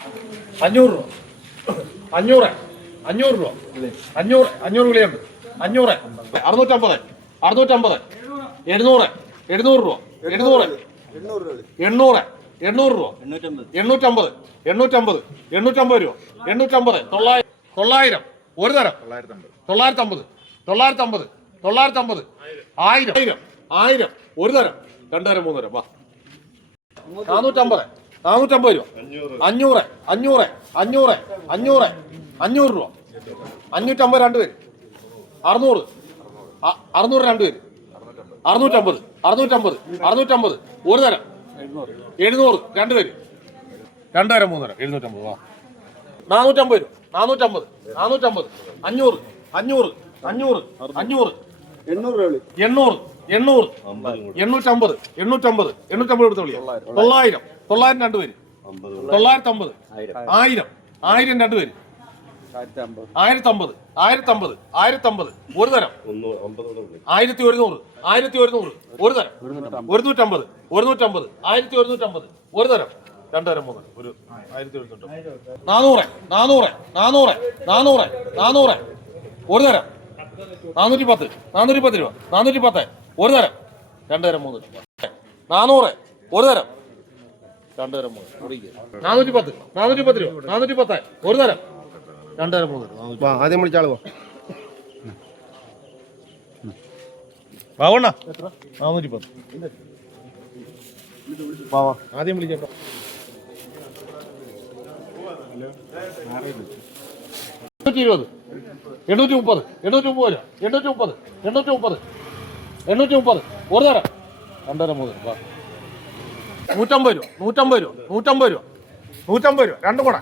500 രൂപ 500 500 രൂപ 500 500 വിളിയുണ്ട് 500 650 650 700 700 രൂപ 700 800 800 രൂപ 850 850 850 രൂപ 850 900 ഒരു തരം 950 950 950 1000 1000 ഒരു തരം രണ്ട് തരം മൂന്ന് തരം വാ 450 450 രൂപ 500 500 500 500 500 രൂപ 550 രണ്ടുപേര് 600 600 രണ്ടുപേര് 650 650 650 ഒരു തരം 700 രണ്ടുപേര് രണ്ട് തരം മൂന്ന് തരം 750 വാ 450 രൂപ 450 450 500 500 500 500 800 800 850 850 850 എടുത്ത് വിളിയാ 900 900 രണ്ടുപേര് 950 1000 1000 രണ്ടുപേര് 1050 1050 1050 ഒരു തരം 1100 1100 ഒരു തരം 150 150 1150 ഒരു തരം രണ്ട് തരം മൂന്ന് ഒരു 1150 400 400 400 400 400 ഒരു തരം 410 410 രൂപ 410 ഒരു തരം രണ്ട് തരം മൂന്ന് 400 ഒരു തരം രണ്ട് തരം മൂന്ന് 410 410 രൂപ 410 ഒരു തരം രണ്ട് തരം മൂന്ന് ആദ്യം വിളിച്ചാളോ ബാവണ്ണ 410 ആദ്യം വിളിച്ചേട്ടോ 820 830 830 830 830 830 ഒരു തരം രണ്ടര മൂന്ന് 150 രൂപ 150 രൂപ 150 രൂപ 150 രൂപ രണ്ടും കൂടെ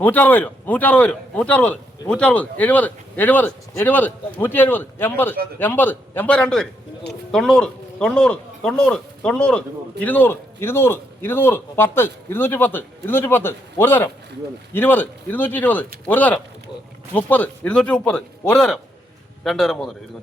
160 രൂപ 160 രൂപ 160 160 70 70 70 170 80 80 80 രണ്ടുപേര് 90 90 90 90 200 200 200 10 210 210 ഒരു തരം 20 220 ഒരു തരം 30 230 ഒരു തരം രണ്ട് തരം മൂന്ന് തരം